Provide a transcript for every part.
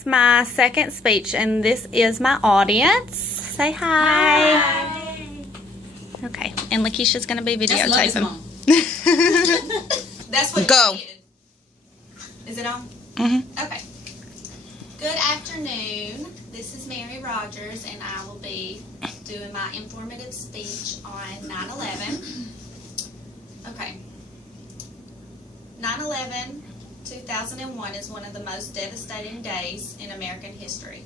is my second speech, and this is my audience. Say hi. Hi. Okay, and Lakeisha's going to be That's Lovey's videotaping. mom. That's what Go. it is. Is it on? Mm-hmm. Okay. Good afternoon. This is Mary Rogers, and I will be doing my informative speech on 9/11. Okay. 9/11, 2001 is one of the most devastating days in American history.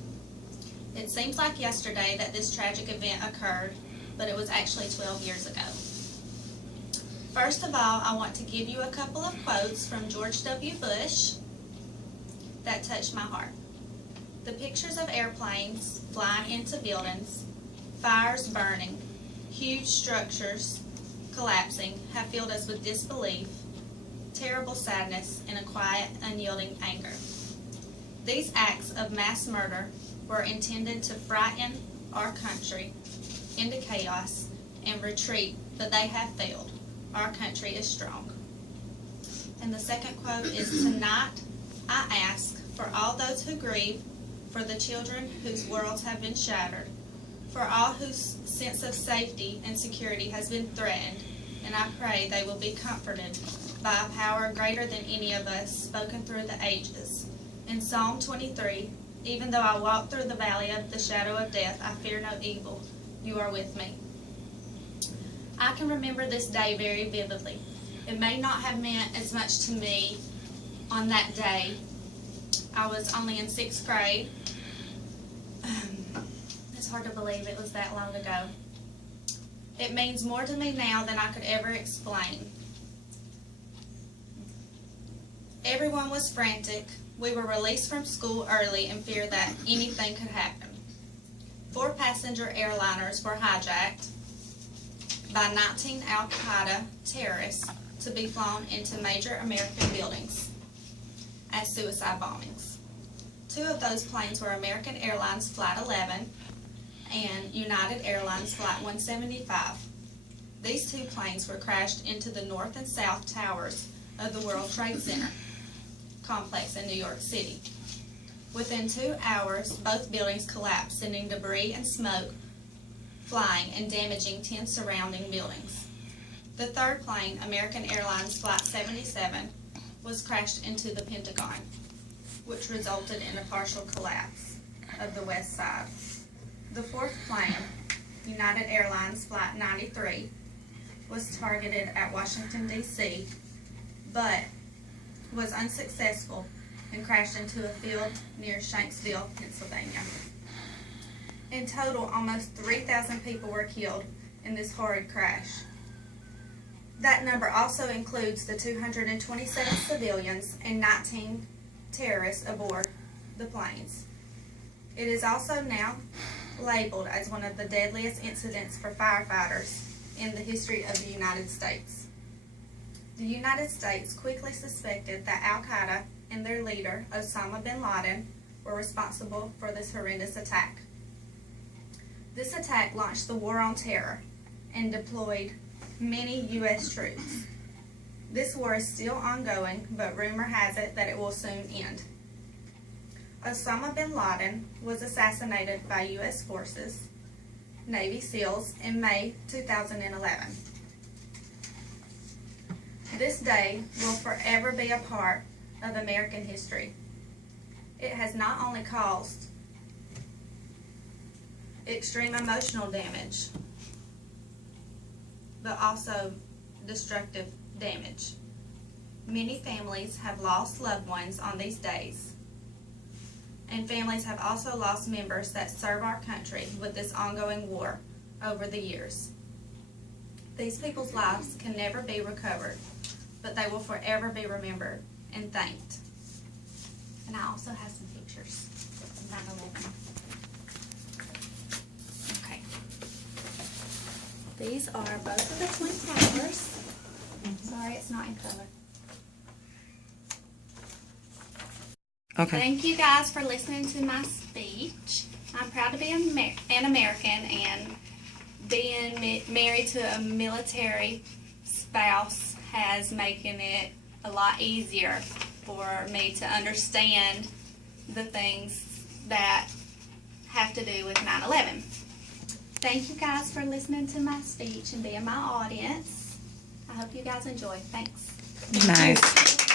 It seems like yesterday that this tragic event occurred, but it was actually 12 years ago. First of all, I want to give you a couple of quotes from George W. Bush that touched my heart. The pictures of airplanes flying into buildings, fires burning, huge structures collapsing have filled us with disbelief, terrible sadness, and a quiet, unyielding anger. These acts of mass murder were intended to frighten our country into chaos and retreat, but they have failed. Our country is strong. And the second quote is, tonight I ask for all those who grieve, for the children whose worlds have been shattered, for all whose sense of safety and security has been threatened, and I pray they will be comforted by a power greater than any of us, spoken through the ages. In Psalm 23, even though I walk through the valley of the shadow of death, I fear no evil. You are with me. I can remember this day very vividly. It may not have meant as much to me on that day. I was only in 6th grade. It's hard to believe it was that long ago. It means more to me now than I could ever explain. Everyone was frantic. We were released from school early in fear that anything could happen. 4 passenger airliners were hijacked by 19 Al-Qaeda terrorists to be flown into major American buildings as suicide bombings. 2 of those planes were American Airlines Flight 11 and United Airlines Flight 175. These 2 planes were crashed into the north and south towers of the World Trade Center complex in New York City. Within 2 hours, both buildings collapsed, sending debris and smoke flying and damaging 10 surrounding buildings. The 3rd plane, American Airlines Flight 77, was crashed into the Pentagon, which resulted in a partial collapse of the west side. The 4th plane, United Airlines Flight 93, was targeted at Washington, D.C., but was unsuccessful and crashed into a field near Shanksville, Pennsylvania. In total, almost 3,000 people were killed in this horrid crash. That number also includes the 227 civilians and 19 terrorists aboard the planes. It is also now labeled as one of the deadliest incidents for firefighters in the history of the United States. The United States quickly suspected that Al-Qaeda and their leader, Osama bin Laden, were responsible for this horrendous attack. This attack launched the War on Terror and deployed many U.S. troops. This war is still ongoing, but rumor has it that it will soon end. Osama bin Laden was assassinated by U.S. forces, Navy SEALs, in May 2011. This day will forever be a part of American history. It has not only caused extreme emotional damage, but also destructive damage. Many families have lost loved ones on these days, and families have also lost members that serve our country with this ongoing war over the years. These people's lives can never be recovered, but they will forever be remembered and thanked. And I also have some pictures of 9/11. Okay. These are both of the Twin Towers. Sorry, it's not in color. Okay. Thank you guys for listening to my speech. I'm proud to be an American, and being married to a military spouse has making it a lot easier for me to understand the things that have to do with 9/11. Thank you guys for listening to my speech and being my audience. I hope you guys enjoy. Thanks. Nice.